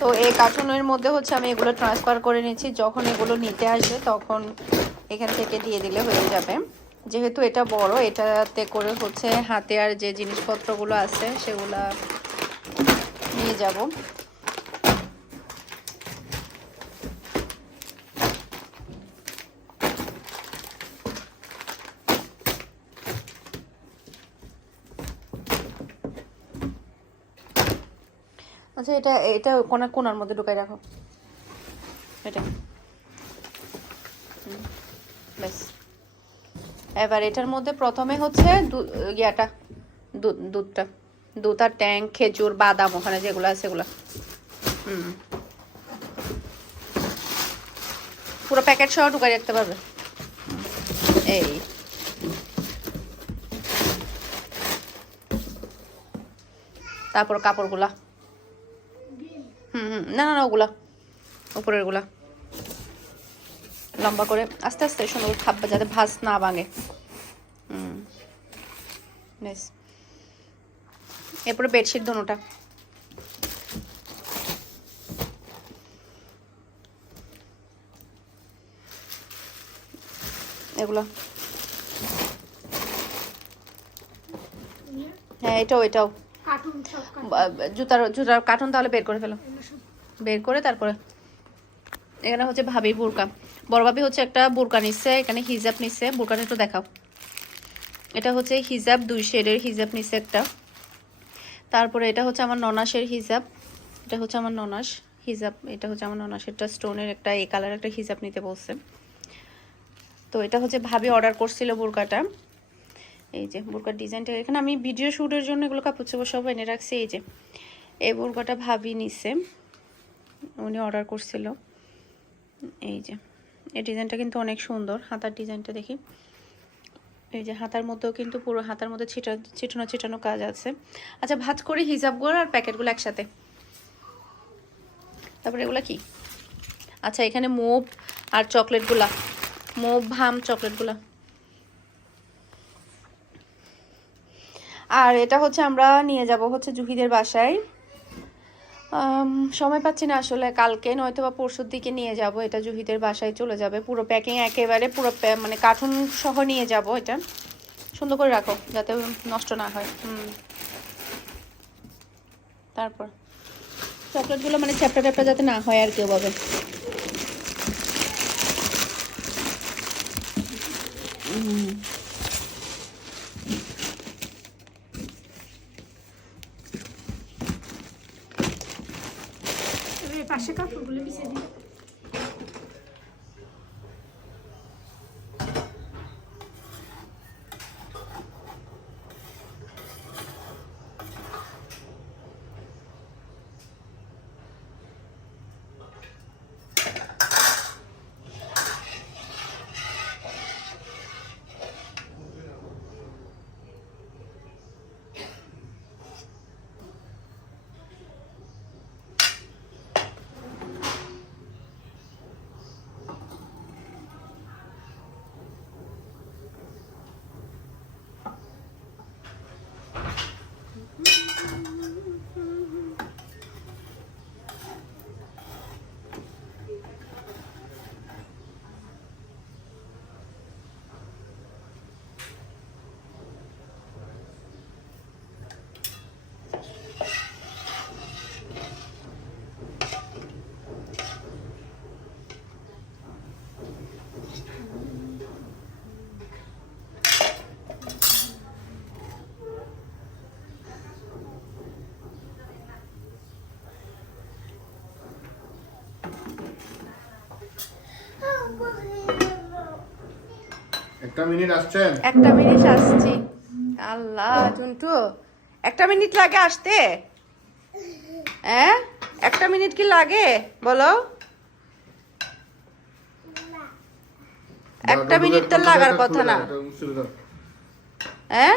তো এই কার্টুনের মধ্যে হচ্ছে আমি এগুলো ট্রান্সফার করে নিচ্ছি যখন এগুলো নিতে আসবে, তখন এখান থেকে দিয়ে দিলে হয়ে যাবে। যেহেতু এটা বড়, এটাতে করে হচ্ছে হাতে আর যে জিনিসপত্রগুলো আছে, সেগুলো নিয়ে যাব। আচ্ছা এটা এটা কোনার কোনার মধ্যে ঢুকাই রাখো। এটা। ব্যাস। এবার এটার মধ্যে প্রথমে হচ্ছে ইয়াটা দুধ দুধটা। দুধ আর ট্যাঙ্ক খেজুর, বাদাম ওখানে যেগুলো আছে সেগুলো। হুম। পুরো প্যাকেট সহ ঢুকাই রাখতে পারবে। এই। তারপর কাপড়গুলা। হুম হুম। না না ওগুলা। উপরেরগুলা লম্বা করে। আস্তে আস্তে সুন্দর করে যাতে ভাঁজ না ভাঙে। হুম। বেশ। এরপরে বেডশিট দোনোটা। এগুলো। হ্যাঁ এটাও এটাও। জুতার জুতার কার্টুন তাহলে বের করে ফেলো। বের করে তারপরে এখানে হচ্ছে ভাবি বোরকা। বড় ভাবি হচ্ছে একটা বোরকা নিচ্ছে এখানে হিজাব নিচ্ছে বোরকাটা একটু দেখাও। এটা হচ্ছে হিজাব, দুই শেডের হিজাব নিচ্ছে একটা। তারপরে এটা হচ্ছে আমার ননাসের হিজাব। এটা হচ্ছে আমার ননাস হিজাব। এটা হচ্ছে আমার ননাসেরটা স্টোনের একটা, এই কালার একটা হিজাব নিতে বলছে। তো এটা হচ্ছে ভাবি অর্ডার করছিল বোরকাটা। এই যে বোরকার ডিজাইনটা এখানে আমি ভিডিও শ্যুটের জন্য এগুলো কাপড় চোপড় সব এনে রাখছি। এই যে, এই বোরকাটা ভাবি নিছে। উনি অর্ডার করছিল। এই যে, এই ডিজাইনটা কিন্তু অনেক সুন্দর, হাতার ডিজাইনটা দেখি। এই যে হাতার মধ্যেও কিন্তু পুরো হাতার মধ্যে ছিটা, ছিটানো ছিটানো কাজ আছে। আচ্ছা ভাজ করে হিজাবগুলো আর প্যাকেটগুলো একসাথে। তারপরে এগুলো কি? আচ্ছা এখানে মোভ আর চকলেটগুলা। মোভ ভাম, চকলেটগুলা। আর এটা হচ্ছে আমরা নিয়ে যাব হচ্ছে জুহিদের বাসায়। সময় পাচ্ছি না আসলে কালকে নয়তো বা পরশুর দিকে নিয়ে যাব এটা জুহিদের বাসায় চলে যাবে। পুরো প্যাকিং একেবারে পুরো প্যা- মানে কার্টুন সহ নিয়ে যাব এটা। সুন্দর করে রাখো যাতে নষ্ট না হয়। হুম। তারপর? চকলেটগুলো মানে চ্যাপটা ট্যাপটা যাতে না হয় আর কেউ পাবে হুম। পাশে কাপড়গুলো বিছিয়ে দিই একটা মিনিট আসছেন? একটা মিনিট আসছি। আল্লাহ জুন্টু একটা মিনিট লাগে আসতে? হ্যাঁ? একটা মিনিট কি লাগে? বলো। একটা মিনিট তো লাগার কথা না। হ্যাঁ?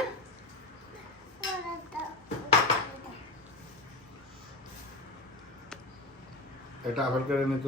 এটা আবার করে নিত।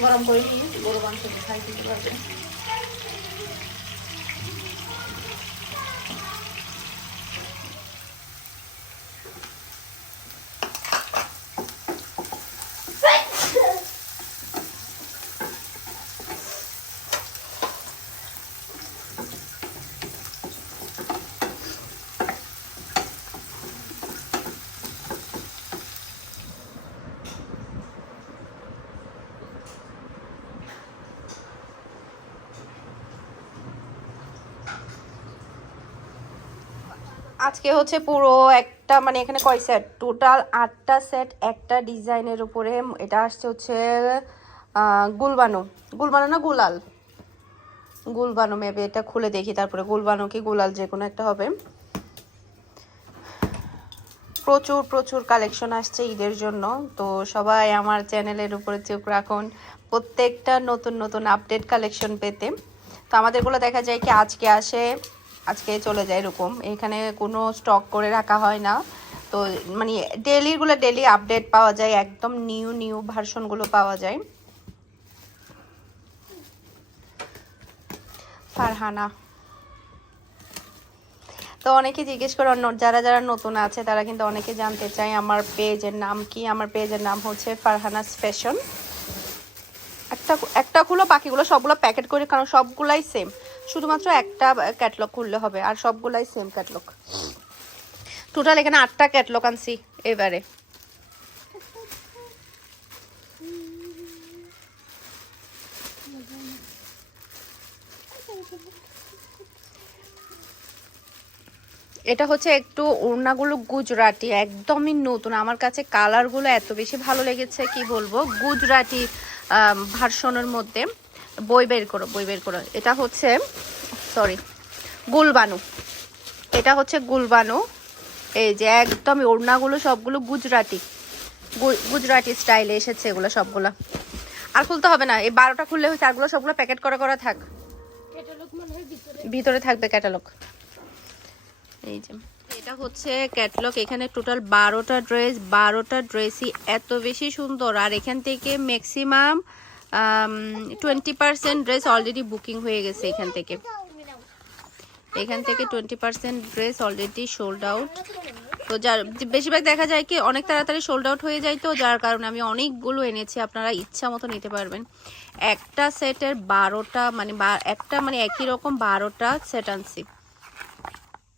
গরম করে নিয়ে গরু মাংস খাই দিতে পারবে আজকে হচ্ছে পুরো একটা মানে এখানে কয় সেট টোটাল আটটা সেট একটা ডিজাইনের উপরে এটা আসছে হচ্ছে গুলবানো। গুলবানো না গুলাল? গুলবানো মেবি এটা খুলে দেখি, তারপরে গুলবানো কি গুলাল যে কোনো একটা হবে। প্রচুর প্রচুর কালেকশন আসছে ঈদের জন্য, তো সবাই আমার চ্যানেলের উপরে চোখ রাখুন। প্রত্যেকটা নতুন নতুন আপডেট কালেকশন পেতে। তো আমাদেরগুলো দেখা যায় কি আজকে আসে আজকে চলে যায় এরকম। এখানে কোনো স্টক করে রাখা হয় না। তো মানে ডেলিগুলো ডেলি আপডেট পাওয়া যায়, একদম নিউ নিউ ভার্সনগুলো পাওয়া যায়। ফারহানা। তো অনেকে জিজ্ঞেস করে যারা যারা নতুন আছে, তারা কিন্তু অনেকে জানতে চায় আমার পেজের নাম কি। আমার পেজের নাম হচ্ছে ফারহানাস ফ্যাশন একটা একটা খুলো, বাকিগুলো সবগুলো প্যাকেট করে, কারণ সবগুলাই সেম শুধুমাত্র একটা ক্যাটলগ খুললে হবে, আর সবগুলাই সেম ক্যাটলগ টোটাল এখানে আটটা ক্যাটলগ আনছি এবারে। এটা হচ্ছে একটু ওড়নাগুলো গুজরাটি, একদমই নতুন। আমার কাছে কালারগুলো এত বেশি ভালো লেগেছে, কি বলব? গুজরাটি ভার্সনের মধ্যে। বই বের করো বই বের করো। এটা হচ্ছে সরি গুলবানু। এটা হচ্ছে গুলবানু। এই যে একদম ওড়নাগুলো সবগুলো গুজরাটি। গুজরাটি স্টাইলে এসেছে এগুলো সবগুলো। আর খুলতে হবে না এই বারোটা খুললে হচ্ছে আরগুলো সবগুলো প্যাকেট করা করা থাক। ভিতরে। থাকবে ক্যাটালগ। এই যে এটা হচ্ছে ক্যাটালগ। এখানে টোটাল বারোটা ড্রেস বারোটা ড্রেসই এত বেশি সুন্দর। আর এখান থেকে maximum twenty percent dress already booking হয়ে গেছে এখান থেকে। এখান থেকে twenty percent dress already sold out তো যার, বেশিরভাগ দেখা যায় কি, অনেক তাড়াতাড়ি সোল্ড আউট হয়ে যায় তো, যার কারণে আমি অনেকগুলো এনেছি, আপনারা ইচ্ছা মতো নিতে পারবেন। একটা সেটের বারোটা মানে একটা মানে একই রকম বারোটা সেট আনছি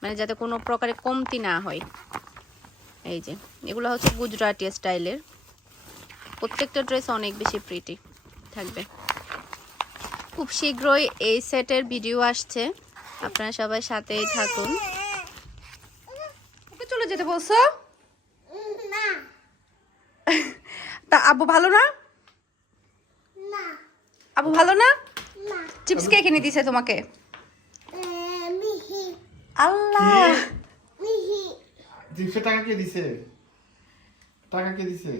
মানে যাতে কোনো প্রকারে কমতি না হয়। এই যে, এগুলো হচ্ছে গুজরাটি স্টাইলের প্রত্যেকটা ড্রেস অনেক বেশি প্রিটি থাকবে। খুব শীঘ্রই এই সেটের ভিডিও আসছে। আপনারা সবাই সাথেই থাকুন। ওকে চলে যেতে বলছো? তা আব্বু ভালো না? আব্বু ভালো না? চিপস কে কিনে দিছে তোমাকে? আল্লাহ। টাকা কে দিছে? টাকা কে দিছে?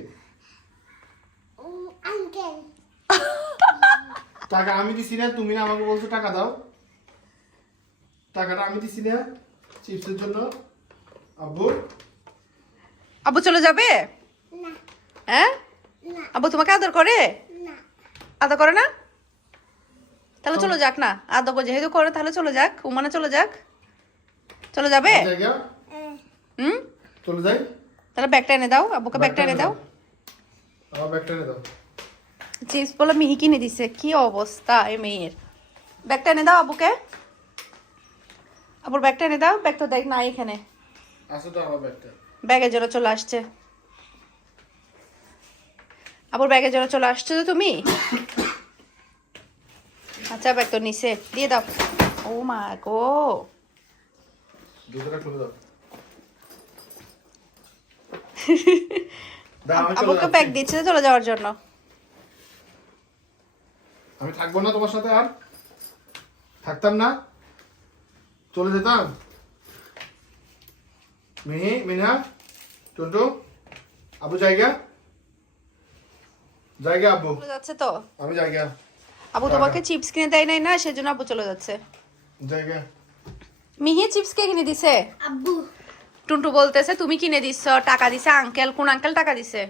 টাকা আমি দিছি না তুমি না আমাকে বলছো টাকা দাও। টাকাটা আমি দিছি না চিপসের জন্য। আব্বু? আব্বু চলে যাবে? হ্যাঁ? আব্বু তোমাকে আদর করে? আদর করে না? তাহলে চলে। যাক না। আদর করে যেহেতু করে তাহলে চলে যাক। উমানে চলে যাক। চলে যাবে? হুম? চলে যাই। তাহলে ব্যাগটা এনে দাও। আব্বুকে ব্যাগটা এনে দাও। আমার ব্যাগটা এনে দাও। চিপস বলে মিহি কিনে দিছে। কি অবস্থা? এই মেয়ের। ব্যাগটা এনে দাও আবুকে। আব্বুর ব্যাগটা এনে দাও। ব্যাগ তো দেখ নাই এখানে। ব্যাগের জন্য চলে আসছে। আবার ব্যাগের জন্য চলে আসছো তো তুমি? আচ্ছা ব্যাগ তো নিচে দিয়ে দাও। ও মা গো। যাচ্ছি। প্যাক দিচ্ছে চলে যাওয়ার জন্য। আমি থাকব না তোমার সাথে আর? থাকতাম না? চলে যেতাম? মিহি মিনা টুন্টু আবু জায়গা? জায়গা আব্বু চলে যাচ্ছে তো? আমি জায়গা। আবু তোমাকে চিপস কিনে দেয় নাই না সেজন্য আব্বু চলে যাচ্ছে। জায়গা। মিহি চিপস কে কিনে দিছে? আব্বু। টুন্টু বলতেছে তুমি কিনে দিচ্ছ টাকা দিছে আঙ্কেল কোন আঙ্কেল টাকা দিছে?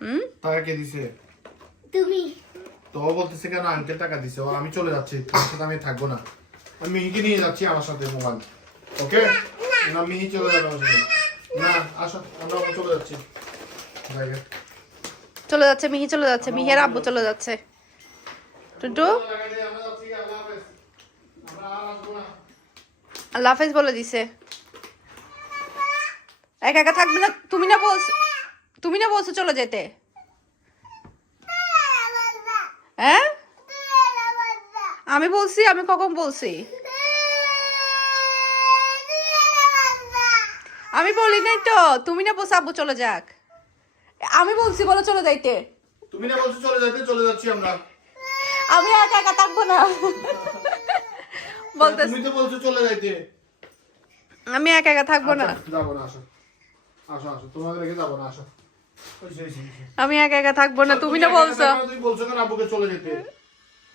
হুম? টাকা কে দিছে? তুমি? তো বলতেছে কেন আঙ্কেল টাকা দিছে? ও আমি চলে যাচ্ছি তোমার সাথে আমি থাকব না। আমি মিহিকে নিয়ে যাচ্ছি আমার সাথে মোবাইল। ওকে? না মিহি চলে যাবে আমার সাথে। না আসো আমরা আবার চলে যাচ্ছি। চলে যাচ্ছে মিহি চলে যাচ্ছে মিহির আব্বু চলে যাচ্ছে। না। আল্লাহ হাফেজ বলে দিছে। একা একা থাকবে না তুমি না বলছো তুমি না বলছো চলে যেতে। হ্যাঁ? আমি বলছি আমি কখন বলছি? আমি বলি নাই তো তুমি না বলছো আব্বু চলে যাক। আমি বলছি বলো চলে যাইতে। তুমি না বলছো চলে যাইতে চলে যাচ্ছি আমরা। আমি একা একা থাকব না। বলতে তুমি তো বলছো চলে যাইতে। আমি একা একা থাকব না। আচ্ছা, যাব না আসো। আসো আসো তোমাকে রেখে যাব না আসো। আমি একা একা থাকব না তুমি না বলছো। তুমি বলছো কেন আব্বুকে চলে যেতে?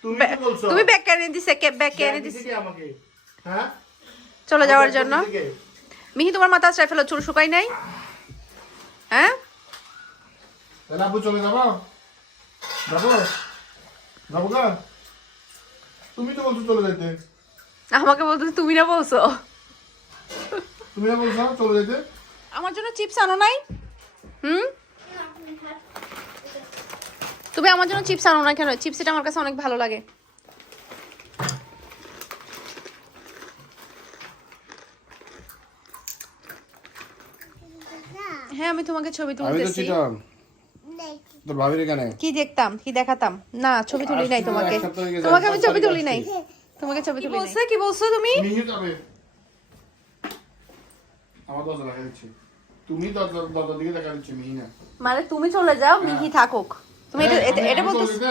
তুমি কি বলছো? তুমি এনে দিছে কে ব্যাগ এনে দিছে আমাকে? হ্যাঁ? চলে যাওয়ার জন্য। মিহি তোমার মাথা আশ্রয় ফেলো চুল শুকাই নাই। হ্যাঁ? তাহলে আব্বু চলে যাব? যাব? যাব গা তুমি তো বলছো চলে যেতে। আমাকে বলতেছে তুমি না বলছো। তুমি না বলছো চলে যেতে? আমার জন্য চিপস আনো নাই? হুম? তুমি আমার জন্য চিপস আনো না কেন? চিপস এটা আমার কাছে অনেক ভালো লাগে। হ্যাঁ আমি তোমাকে ছবি তুলতেছি তোর ভাবির এখানে। কি দেখতাম? কি দেখাতাম? না ছবি তুলি নাই তোমাকে। তোমাকে আমি ছবি তুলি নাই। তোমাকে ছবি তুলি বলছো? কি বলছো তুমি? মিহি যাবে। আমার দরজা দিচ্ছে। তুমি দরজা দরজার দিকে দিচ্ছে মিহি না মানে তুমি চলে যাও মিহি থাকুক। তুমি এটা হ্যাঁ, এটা- বলতেছ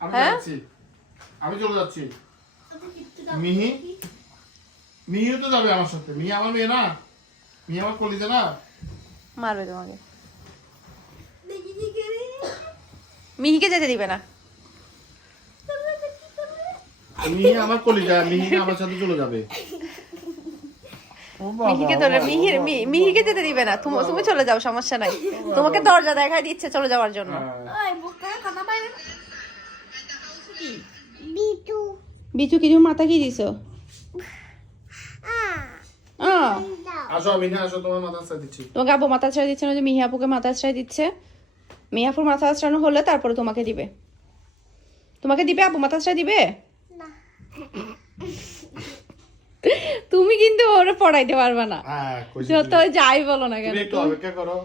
আমি হ্যাঁ? যাচ্ছি। আমি চলে যাচ্ছি। মিহি? মিহিও তো যাবে আমার সাথে। মিহি আমার মেয়ে না? মিহি আমার কলিজা না? মারবে তোমাকে। মিহিকে যেতে দিবে না। মিহি আমার কলিজা মিহি আমার সাথে চলে যাবে। মিহিকে ধরে মিহির মিহিকে যেতে দিবে না। তুমি তুমি চলে যাও সমস্যা নাই। তোমাকে দরজা দেখাই দিচ্ছে চলে যাওয়ার জন্য। হ্যাঁ। বিটু। বিচু কিছু মাথা কি দিছো? আহ, আসো মিহি আসো তোমার মাথা সাথে দিচ্ছি। তোমাকে আব্বু মাথা আশ্রয় দিচ্ছে না যে মিহি আপুকে মাথা আশ্রয় দিচ্ছে? মিয়াপুর মাথা আশ্রানো হলে তারপরে তোমাকে দিবে। তোমাকে দিবে? আব্বু মাথা আশ্রয় দিবে? তুমি কিন্তু ওরে পড়াইতে পারবে না। হ্যাঁ যত যাই বলো না কেন তুমি একটু অপেক্ষা করো।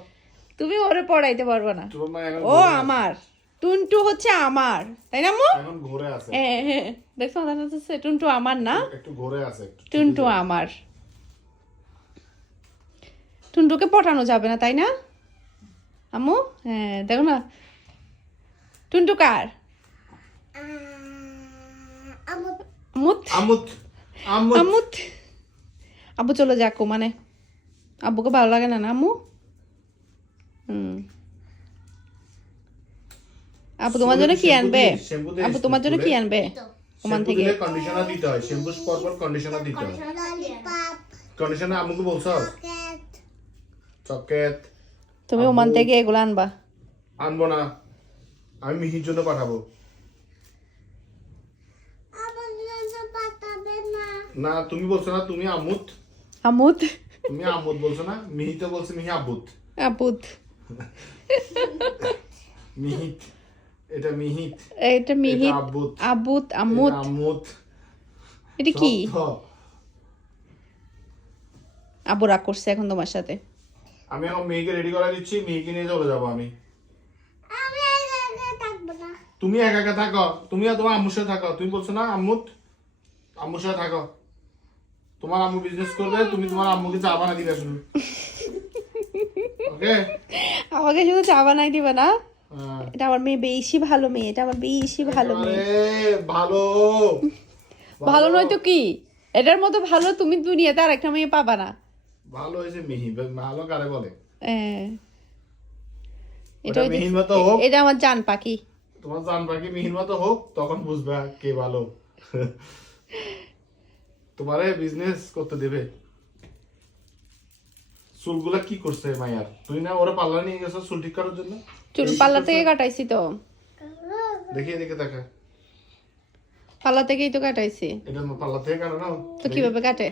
তুমি ওরে পড়াইতে পারবে না। তোমার মা এখন ও আমার। টুনটু হচ্ছে আমার তাই না মো এখন ঘুরে আছে। হ্যাঁ হ্যাঁ। দেখছ টুনটু আমার না। একটু ঘুরে আছে টুনটু আমার। টুনটুকে পটানো যাবে না তাই না আম্মু? হ্যাঁ দেখো না। টুনটু কার? আমুত। আমুত। আম্মুত আব্বু চলে যাক মানে আব্বুকে ভালো লাগে না না আম্মু? হুম। আব্বু তোমার জন্য কি আনবে? আব্বু তোমার জন্য কি আনবে? ওমান থেকে কন্ডিশনার দিতে হয়। শ্যাম্পু পর পর কন্ডিশনার দিতে হয়। কন্ডিশনার আমাকে বলছো? কেট চকেট তুমি ওমান থেকে এগুলো আনবা। আনব না। আমি মিহির জন্য পাঠাবো। আমার জন্য পাঠাবে না। না তুমি বলছো না তুমি আমুত। আমুত তুমি আমুত বলছো না? মিহি তো বলছে মিহি আবুত আবুত মিহিত। এটা মিহিত। এটা মিহিত আবুত আবুত আমুত এটা আমুত এটা কি। আব্বু রাগ করছে এখন তোমার সাথে। আমি এখন মিহিকে রেডি করে দিচ্ছি মিহিকে নিয়ে চলে যাব আমি। আমি এখানে থাকব না। তুমি একা একা থাকো। তুমি তোমার আম্মুর সাথে থাকো। তুমি বলছো না আম্মুত আম্মুর সাথে থাকো। তোমার আম্মু বিজনেস করবে তুমি তোমার আম্মুকে চা বানা দিবে শুধু। ওকে আমাকে শুধু চা বানাই দিবে না? এটা আমার মেয়ে বেশি ভালো মেয়ে এটা আমার বেশি ভালো মেয়ে। ভালো। ভালো নয় তো কি? এটার মতো ভালো তুমি দুনিয়াতে আর একটা মেয়ে পাবা না। ভালো হয়েছে মিহি ভালো কারে বলে? হ্যাঁ। এটা মিহির মতো হোক। এটা আমার জান পাখি। তোমার জান পাখি মিহির মতো হোক তখন বুঝবে কে ভালো। তোমারে বিজনেস করতে দেবে। চুলগুলা কি করছে মায়ার তুই না ওরা পার্লার নিয়ে গেছো চুল ঠিক করার জন্য? চুল পাল্লা থেকে কাটাইছি তো। দেখি এদিকে দেখা। পাল্লা থেকেই তো কাটাইছি। এটা পার্লার থেকে কাটো না? তো কীভাবে কাটে?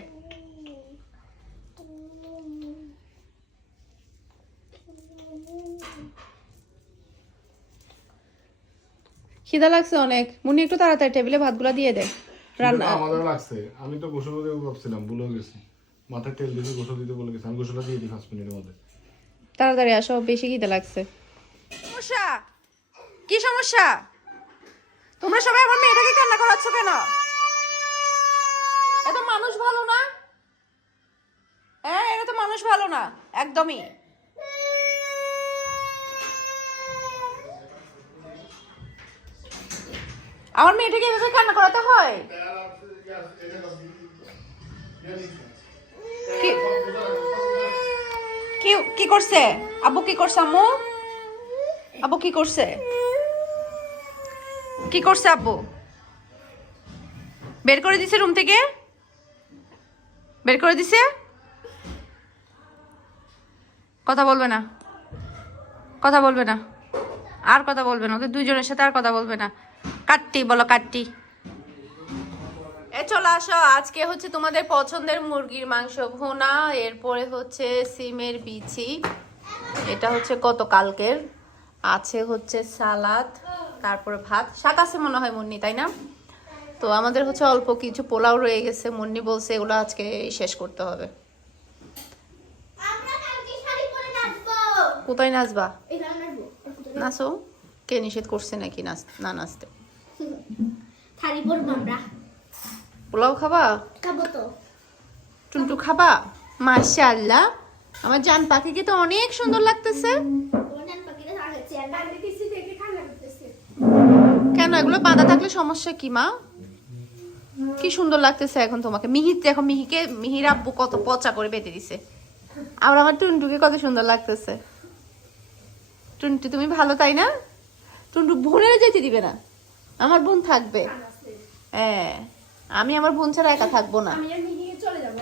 খিদা লাগছে অনেক। মুনি একটু তাড়াতাড়ি টেবিলে ভাতগুলা দিয়ে দে। রান্না রান্না লাগছে? আমি তো গোসল ভাবছিলাম ভুলেও গেছি। মাথায় তেল দিয়ে গোসল দিতে বলে গেছি। আমি গোসলটা দিয়ে দিই পাঁচ মিনিটের মধ্যে। তাড়াতাড়ি আসো বেশি খিদে লাগছে। সমস্যা? কি সমস্যা? তোমরা সবাই আমার মেয়েটাকে কান্না করাচ্ছ কেন? এত মানুষ ভালো না। হ্যাঁ এটা তো মানুষ ভালো না একদমই। আমার মেয়েটাকে এভাবে কান্না করাতে হয়? কি? কি করছে? আব্বু কি করছে, আম্মু? আব্বু কি করছে? কি করছে আব্বু? বের করে দিছে রুম থেকে? বের করে দিছে? কথা বলবে না। কথা বলবে না। আর কথা বলবে না। ওদের দুইজনের সাথে আর কথা বলবে না। কাটটি, বলো কাটটি। এ চলে আসো আজকে হচ্ছে তোমাদের পছন্দের মুরগির মাংস। ভুনা এরপরে হচ্ছে সিমের বিচি এটা হচ্ছে গত কালকের আছে হচ্ছে সালাদ তারপরে ভাত। শাক আছে মনে হয় মুন্নি তাই না? তো আমাদের হচ্ছে অল্প কিছু পোলাও রয়ে গেছে মুন্নি বলছে এগুলো আজকে শেষ করতে হবে। কোথায় নাচবা। নাচো? কে নিষেধ করছে নাকি নাচ না নাচতে? শাড়ি পরবো আমরা। পোলাও খাবা? খাব তো। টুনটু খাবা? মাশাআল্লাহ। আমার জান পাখিকে তো অনেক সুন্দর লাগতেছে। কেন এগুলো বাঁধা থাকলে সমস্যা কি মা? কি সুন্দর লাগতেছে এখন তোমাকে। মিহির দেখো মিহিকে মিহির আব্বু কত পচা করে বেঁধে দিছে। আর আমার টুনটুকে কত সুন্দর লাগতেছে। টুনটু তুমি ভালো তাই না? টুনটু বোনের যেতে দিবে না। আমার বোন থাকবে। হ্যাঁ। আমি আমার বোন ছাড়া একা থাকব না। চলে যাব